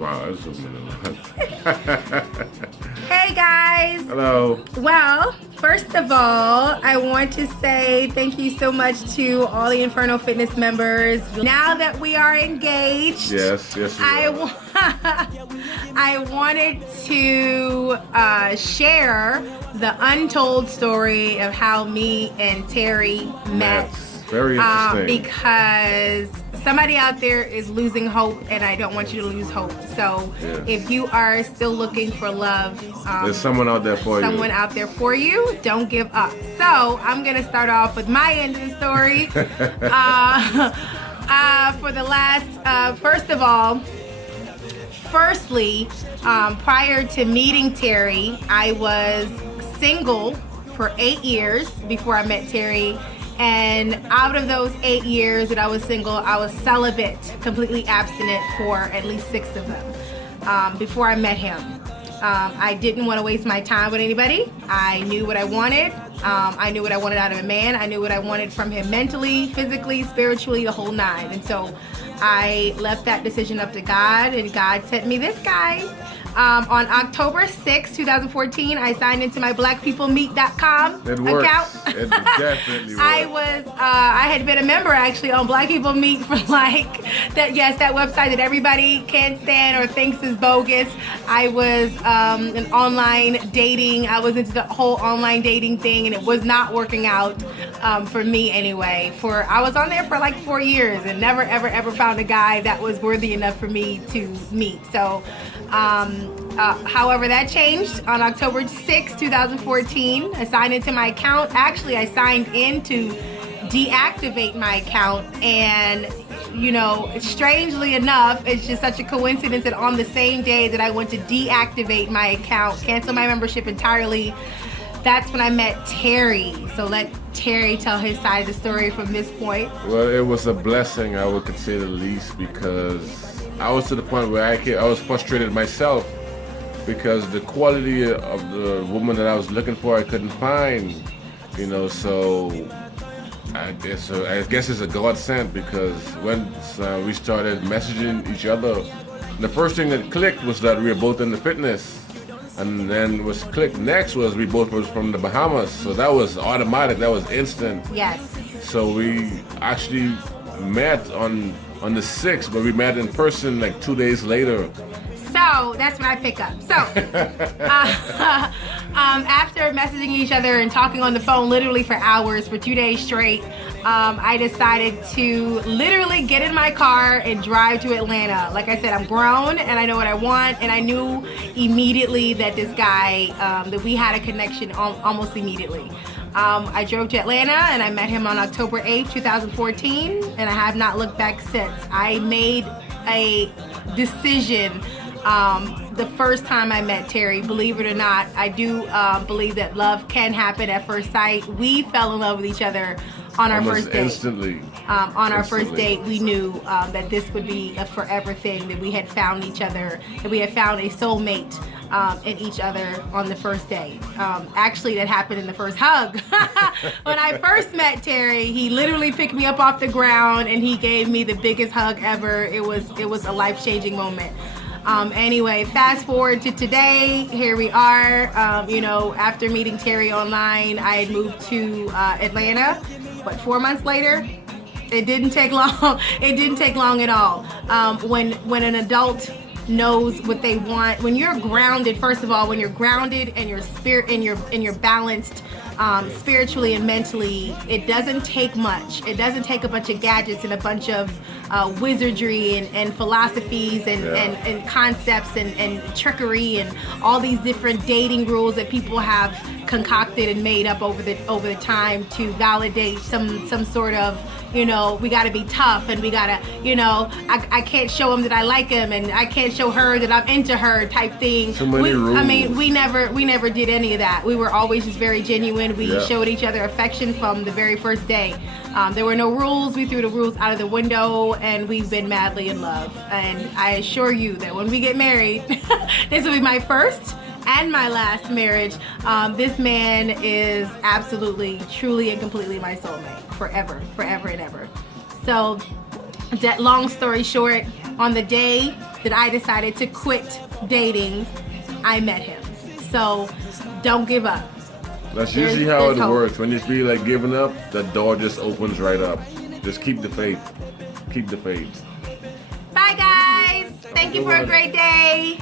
Wow, that's a Hey guys! Hello. Well, first of all, I want to say thank you so much to all the Inferno Fitness members. Now that we are engaged, Yes, I wanted to share the untold story of how me and Terry met. Very interesting. Because somebody out there is losing hope, and I don't want you to lose hope. So if you are still looking for love, there's someone out there for you. Someone out there for you. Don't give up. So I'm gonna start off with my end of the story. For the last, firstly, prior to meeting Terry, I was single for 8 years before I met Terry. And out of those 8 years that I was single, I was celibate, completely abstinent for at least 6 of them before I met him. I didn't want to waste my time with anybody. I knew what I wanted. I knew what I wanted out of a man. I knew what I wanted from him mentally, physically, spiritually, the whole nine. And so I left that decision up to God, and God sent me this guy. On October 6, 2014, I signed into my Blackpeoplemeet.com account. It definitely works. I had been a member actually on Black People Meet for like that. Yes, that website that everybody can't stand or thinks is bogus. I was an online dating. I was into the whole online dating thing, and it was not working out for me anyway. I was on there for like 4 years and never ever found a guy that was worthy enough for me to meet. So. However, that changed on October 6, 2014. I signed into my account. Actually, I signed in to deactivate my account, and strangely enough, it's just such a coincidence that on the same day that I went to deactivate my account, cancel my membership entirely, that's when I met Terry. So let Terry tell his side of the story from this point. Well, it was a blessing, I would consider the least, because I was to the point where I was frustrated myself because the quality of the woman that I was looking for I couldn't find, so I guess it's a godsend, because when we started messaging each other, the first thing that clicked was that we were both in the fitness, and then what clicked next was we both was from the Bahamas, so that was automatic, that was instant. Yes. So we actually met on the 6th, but we met in person like 2 days later. So that's when I pick up. So after messaging each other and talking on the phone literally for hours for 2 days straight, I decided to literally get in my car and drive to Atlanta. Like I said, I'm grown and I know what I want, and I knew immediately that this guy, that we had a connection almost immediately. I drove to Atlanta and I met him on October 8th, 2014, and I have not looked back since. I made a decision the first time I met Terry. Believe it or not, I do believe that love can happen at first sight. We fell in love with each other on our first date. Instantly. On our first date, we knew that this would be a forever thing, that we had found each other, that we had found a soulmate in each other on the first day. Actually, that happened in the first hug. When I first met Terry, he literally picked me up off the ground and he gave me the biggest hug ever. It was a life-changing moment. Anyway, fast forward to today, here we are. After meeting Terry online, I had moved to Atlanta, 4 months later? It didn't take long. It didn't take long at all. When an adult knows what they want, when you're grounded, first of all, when you're grounded and your spirit and you're balanced spiritually and mentally, it doesn't take much. It doesn't take a bunch of gadgets and a bunch of wizardry and philosophies and concepts and trickery and all these different dating rules that people have concocted and made up over the time to validate some sort of, we got to be tough, and we got to, I can't show him that I like him, and I can't show her that I'm into her type thing. So many rules. I mean, we never did any of that. We were always just very genuine. We showed each other affection from the very first day. There were no rules. We threw the rules out of the window, and we've been madly in love. And I assure you that when we get married, this will be my first and my last marriage. This man is absolutely, truly, and completely my soulmate. Forever and ever. So, that long story short, on the day that I decided to quit dating, I met him. So don't give up. That's usually how it hope. works. When you feel like giving up, the door just opens right up. Just keep the faith. Keep the faith. Bye guys. Thank you for a great day.